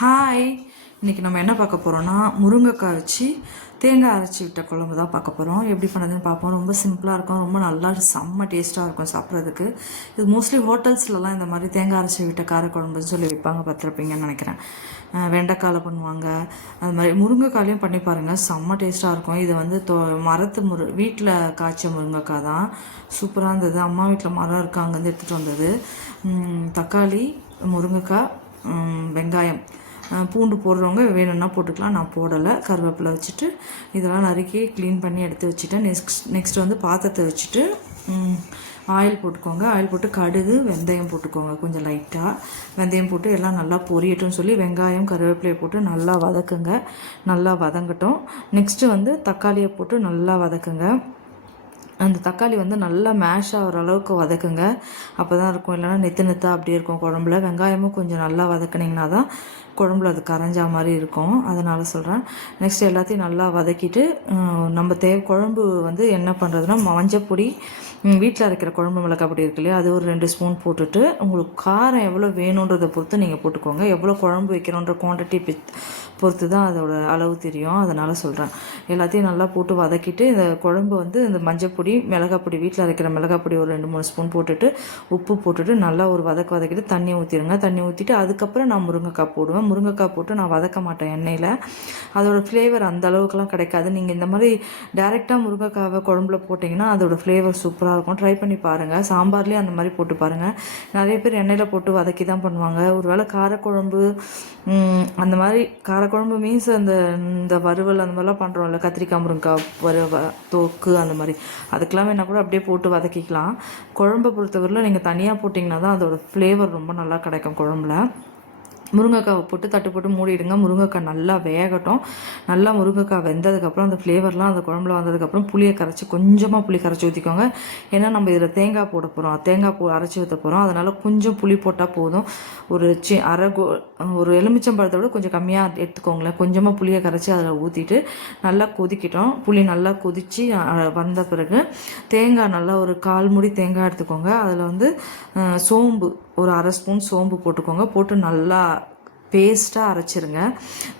Hi இன்றைக்கி நம்ம என்ன பார்க்க போகிறோன்னா முருங்கைக்காய் வச்சு தேங்காய் அரைச்சி விட்ட குழம்பு தான் பார்க்க போகிறோம் எப்படி பண்ணதுன்னு பார்ப்போம். ரொம்ப சிம்பிளாக இருக்கும். ரொம்ப நல்லா செம்ம டேஸ்ட்டாக இருக்கும் சாப்பிட்றதுக்கு. இது மோஸ்ட்லி ஹோட்டல்ஸ்லலாம் இந்த மாதிரி தேங்காய் அரைச்சி விட்ட காரக்குழம்புன்னு சொல்லி வைப்பாங்க பார்த்துருப்பீங்கன்னு நினைக்கிறேன். வெண்டைக்காயில் பண்ணுவாங்க. அது மாதிரி முருங்கைக்காயிலையும் பண்ணி பாருங்கள் செம்ம டேஸ்ட்டாக இருக்கும். இது வந்து தோ மரத்து முரு வீட்டில் காய்ச்ச முருங்கைக்காய் தான். சூப்பராக இருந்தது. அம்மா வீட்டில் மரம் இருக்காங்கன்னு அங்கேருந்து எடுத்துகிட்டு வந்தது. தக்காளி முருங்கைக்காய் வெங்காயம். பூண்டு போடுறவங்க வேணும்னா போட்டுக்கலாம். நான் போடலை. கருவேப்பிலை வச்சுட்டு இதெல்லாம் நறுக்கி க்ளீன் பண்ணி எடுத்து வச்சுட்டேன். நெக்ஸ்ட் நெக்ஸ்ட் வந்து பாத்திரத்தை வச்சுட்டு ஆயில் போட்டுக்கோங்க. ஆயில் போட்டு கடுகு வெந்தயம் போட்டுக்கோங்க கொஞ்சம் லைட்டாக வெந்தயம் போட்டு எல்லாம் நல்லா பொரியட்டும்னு சொல்லி வெங்காயம் கருவேப்பிலையை போட்டு நல்லா வதக்குங்க. நல்லா வதங்கட்டும். நெக்ஸ்ட்டு வந்து தக்காளியை போட்டு நல்லா வதக்குங்க. அந்த தக்காளி வந்து நல்லா மேஷ் ஆகிற அளவுக்கு வதக்குங்க. அப்போ தான் இருக்கும். இல்லைன்னா நெத்து நெத்தாக அப்படியே இருக்கும் குழம்புல. வெங்காயமும் கொஞ்சம் நல்லா வதக்குனிங்கன்னா தான் குழம்புல அது கரைஞ்சா மாதிரி இருக்கும். அதனால் சொல்கிறேன் நெக்ஸ்ட் எல்லாத்தையும் நல்லா வதக்கிட்டு நம்ம தேவை குழம்பு வந்து என்ன பண்ணுறதுன்னா மஞ்சப்பொடி வீட்டில் அரைக்கிற குழம்பு மிளகாய் பொடி இருக்கு இல்லையா அது ஒரு ரெண்டு ஸ்பூன் போட்டுட்டு உங்களுக்கு காரம் எவ்வளோ வேணுன்றதை பொறுத்து நீங்கள் போட்டுக்கோங்க. எவ்வளோ குழம்பு வைக்கிறோன்ற குவான்டிட்டி பொறுத்து தான் அதோட அளவு தெரியும். அதனால் சொல்கிறேன் எல்லாத்தையும் நல்லா போட்டு வதக்கிட்டு இந்த குழம்பு வந்து இந்த மஞ்சப்பொடி மிளகாய் பொடி வீட்டில் அரைக்கிற மிளகாய் பொடி ஒரு ரெண்டு மூணு ஸ்பூன் போட்டுட்டு உப்பு போட்டுட்டு நல்லா ஒரு வதக்க வதக்கிட்டு தண்ணி ஊற்றிடுங்க தண்ணி ஊற்றிட்டு அதுக்கப்புறம் நான் முருங்கைக்காய் போடுவேன். முருங்கைக்காய் போட்டு நான் வதக்க மாட்டேன் எண்ணெயில். அதோடய ஃப்ளேவர் அந்த அளவுக்குலாம் கிடைக்காது. நீங்கள் இந்த மாதிரி டைரெக்டாக முருங்கைக்காவை குழம்புல போட்டிங்கன்னா அதோடய ஃப்ளேவர் சூப்பராக இருக்கும். ட்ரை பண்ணி பாருங்கள் சாம்பார்லேயும் அந்த மாதிரி போட்டு பாருங்கள் நிறைய பேர் எண்ணெயில் போட்டு வதக்கி தான் பண்ணுவாங்க. ஒருவேளை காரக்குழம்பு அந்த மாதிரி காரக்குழம்பு மீன்ஸ் அந்த இந்த வறுவல் அந்த மாதிரிலாம் பண்ணுறோம்ல கத்திரிக்காய் முருங்கைக்காய் வறு தோக்கு அந்த மாதிரி. அதுக்கெல்லாம் வேணால் கூட அப்படியே போட்டு வதக்கிக்கலாம். குழம்பை பொறுத்தவரையிலும் நீங்கள் தனியாக போட்டிங்கன்னா தான் அதோடய ஃப்ளேவர் ரொம்ப நல்லா கிடைக்கும் குழம்புல. முருங்கைக்காவை போட்டு தட்டு போட்டு மூடிடுங்க முருங்கைக்காய் நல்லா வேகட்டும். நல்லா முருங்கைக்காய் வெந்ததுக்கப்புறம் அந்த ஃப்ளேவர்லாம் அந்த குழம்புல வந்ததுக்கப்புறம் புளியை கரைச்சி கொஞ்சமாக புளி கரைச்சி ஊற்றிக்கோங்க ஏன்னா நம்ம இதில் தேங்காய் போட போகிறோம் தேங்காய் போ அரைச்சி ஊற்ற போகிறோம் அதனால் கொஞ்சம் புளி போட்டால் போதும். ஒரு சி அரை கோ ஒரு எலுமிச்சம்பழத்தை விட கொஞ்சம் கம்மியாக எடுத்துக்கோங்களேன். கொஞ்சமாக புளியை கரைச்சி அதில் ஊற்றிட்டு நல்லா கொதிக்கிட்டோம். புளி நல்லா கொதித்து வந்த பிறகு தேங்காய் நல்லா ஒரு கால் முடி தேங்காய் எடுத்துக்கோங்க. அதில் வந்து சோம்பு ஒரு அரை ஸ்பூன் சோம்பு போட்டுக்கோங்க. போட்டு நல்லா பேஸ்ட்டாக அரைச்சிருங்க.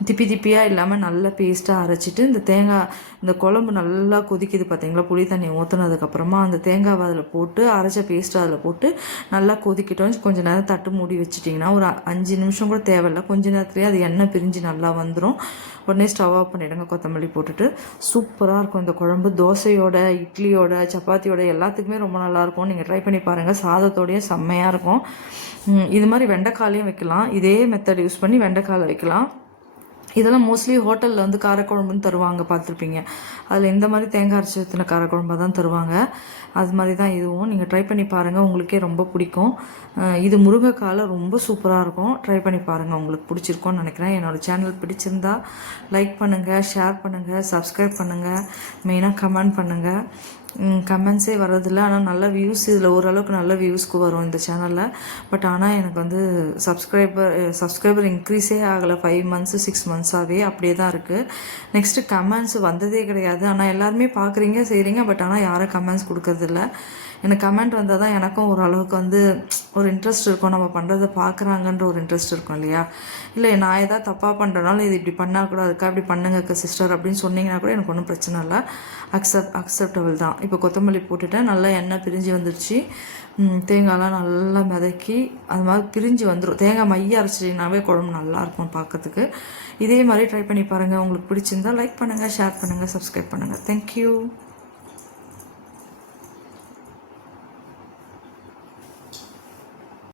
திப்பி திப்பியாக இல்லாமல் நல்லா பேஸ்ட்டாக அரைச்சிட்டு இந்த தேங்காய் இந்த குழம்பு நல்லா கொதிக்குது பார்த்தீங்களா புளி தண்ணி ஊற்றுனதுக்கப்புறமா அந்த தேங்காவை அதில் போட்டு அரைச்ச பேஸ்ட்டை அதில் போட்டு நல்லா கொதிக்கிட்டோம். கொஞ்சம் நேரம் தட்டு மூடி வச்சிட்டிங்கன்னா ஒரு அஞ்சு நிமிஷம் கூட தேவையில்லை. கொஞ்ச நேரத்துலேயே அது எண்ணெய் பிரிஞ்சு நல்லா வந்துடும் உடனே ஸ்டவ் ஆஃப் பண்ணிவிடுங்க கொத்தமல்லி போட்டுட்டு சூப்பராக இருக்கும். இந்த குழம்பு தோசையோட இட்லியோட சப்பாத்தியோட எல்லாத்துக்குமே ரொம்ப நல்லாயிருக்கும் நீங்கள் ட்ரை பண்ணி பாருங்கள் சாதத்தோடையும் செம்மையாக இருக்கும். இது மாதிரி வெண்டைக்காலையும் வைக்கலாம். இதே மெத்தட் யூஸ் பண்ணி வெண்டைக்காயில் வைக்கலாம். இதெல்லாம் மோஸ்ட்லி ஹோட்டலில் வந்து காரக்குழம்புன்னு தருவாங்க பார்த்துருப்பீங்க. அதில் இந்த மாதிரி தேங்காய் அரைச்சி ஊற்றின காரக்குழம்பா தான் தருவாங்க. அது மாதிரி தான் இதுவும். நீங்கள் ட்ரை பண்ணி பாருங்கள் உங்களுக்கே ரொம்ப பிடிக்கும். இது முருங்கைக்கால ரொம்ப சூப்பராக இருக்கும். ட்ரை பண்ணி பாருங்கள் உங்களுக்கு பிடிச்சிருக்கும்னு நினைக்கிறேன். என்னோடய சேனல் பிடிச்சிருந்தா லைக் பண்ணுங்கள் ஷேர் பண்ணுங்கள் சப்ஸ்கிரைப் பண்ணுங்கள் மெயினாக கமெண்ட் பண்ணுங்கள் கமெண்ட்ஸே வர்றதில்ல. ஆனால் நல்ல வியூஸ் இதில் ஓரளவுக்கு நல்ல வியூஸ்க்கு வரும் இந்த சேனலில் பட் ஆனால் எனக்கு வந்து சப்ஸ்கிரைபர் சப்ஸ்கிரைபர் இன்க்ரீஸே ஆகலை. ஃபைவ் மந்த்ஸு சிக்ஸ் மந்த்ஸாகவே அப்படியே தான் இருக்குது நெக்ஸ்ட்டு கமெண்ட்ஸ் வந்ததே கிடையாது. ஆனால் எல்லாருமே பார்க்குறீங்க செய்கிறீங்க பட் ஆனால் யாரும் கமெண்ட்ஸ் கொடுக்கறதில்ல. எனக்கு கமெண்ட் வந்தால் தான் எனக்கும் ஓரளவுக்கு வந்து ஒரு இன்ட்ரெஸ்ட் இருக்கும். நம்ம பண்ணுறதை பார்க்குறாங்கன்ற ஒரு இன்ட்ரெஸ்ட் இருக்கும் இல்லையா? இல்லை நான் ஏதாவது தப்பாக பண்ணுறனால இது இப்படி பண்ணால் கூட அதுக்காக இப்படி பண்ணுங்க சிஸ்டர் அப்படின்னு சொன்னீங்கன்னா கூட எனக்கு ஒன்றும் பிரச்சனை இல்லை. அக்செப்ட் அக்செப்டபிள் தான். இப்போ கொத்தமல்லி போட்டுட்டேன். நல்லா எண்ணெய் பிரிஞ்சு வந்துடுச்சு தேங்காய்லாம் நல்லா மிதக்கி அது மாதிரி பிரிஞ்சு வந்துடும் தேங்காய் மைய அரைச்சிட்டிங்கனாவே குழம்பு நல்லாயிருக்கும் பார்க்கறதுக்கு. இதே மாதிரி ட்ரை பண்ணி பாருங்கள் உங்களுக்கு பிடிச்சிருந்தா லைக் பண்ணுங்கள் ஷேர் பண்ணுங்கள் சப்ஸ்கிரைப் பண்ணுங்கள் தேங்க்யூ